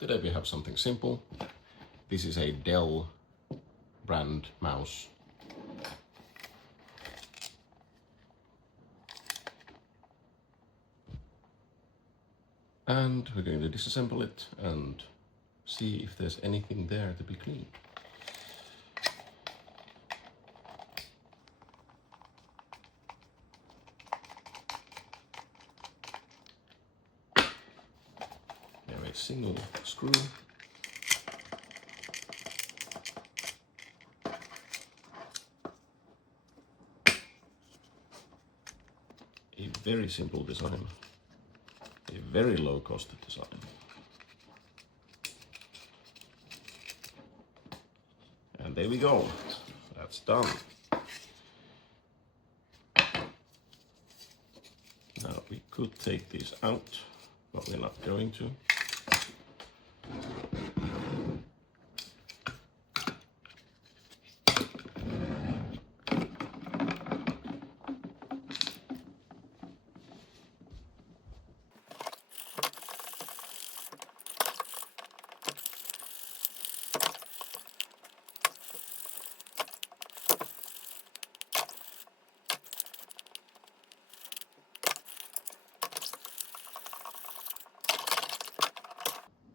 Today we have something simple. This is a Dell brand mouse. And we're going to disassemble it and see if there's anything there to be cleaned. There is a single screw. A very simple design. A very low cost design. And there we go. That's done. Now we could take these out, but we're not going to.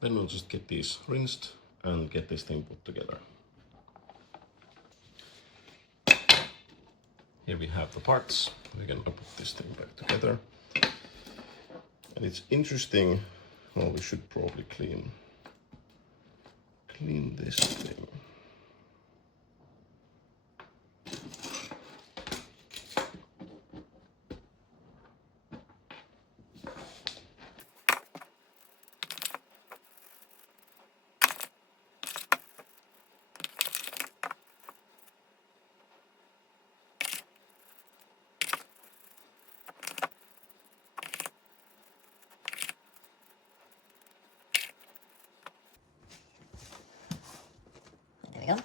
Then we'll just get these rinsed and get this thing put together. Here we have the parts. We're gonna put this thing back together. And it's interesting, well, we should probably clean this thing. There we go.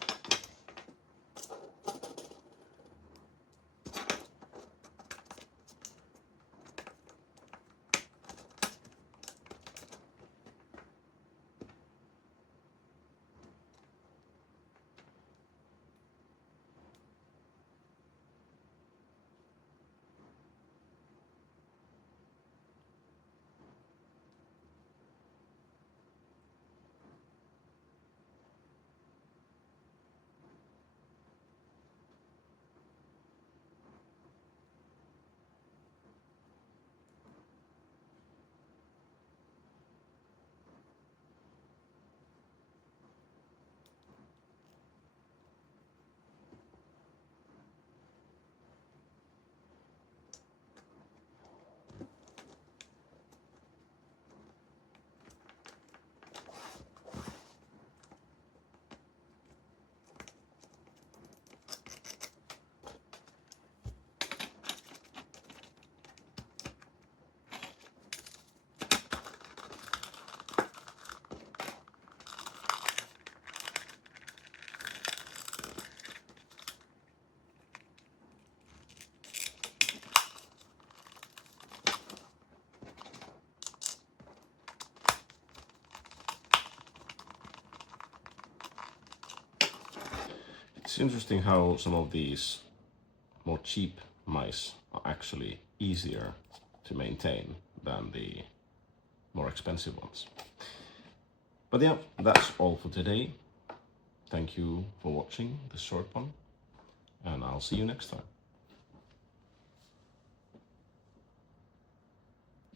It's interesting how some of these more cheap mice are actually easier to maintain than the more expensive ones. But yeah, that's all for today. Thank you for watching this short one, and I'll see you next time.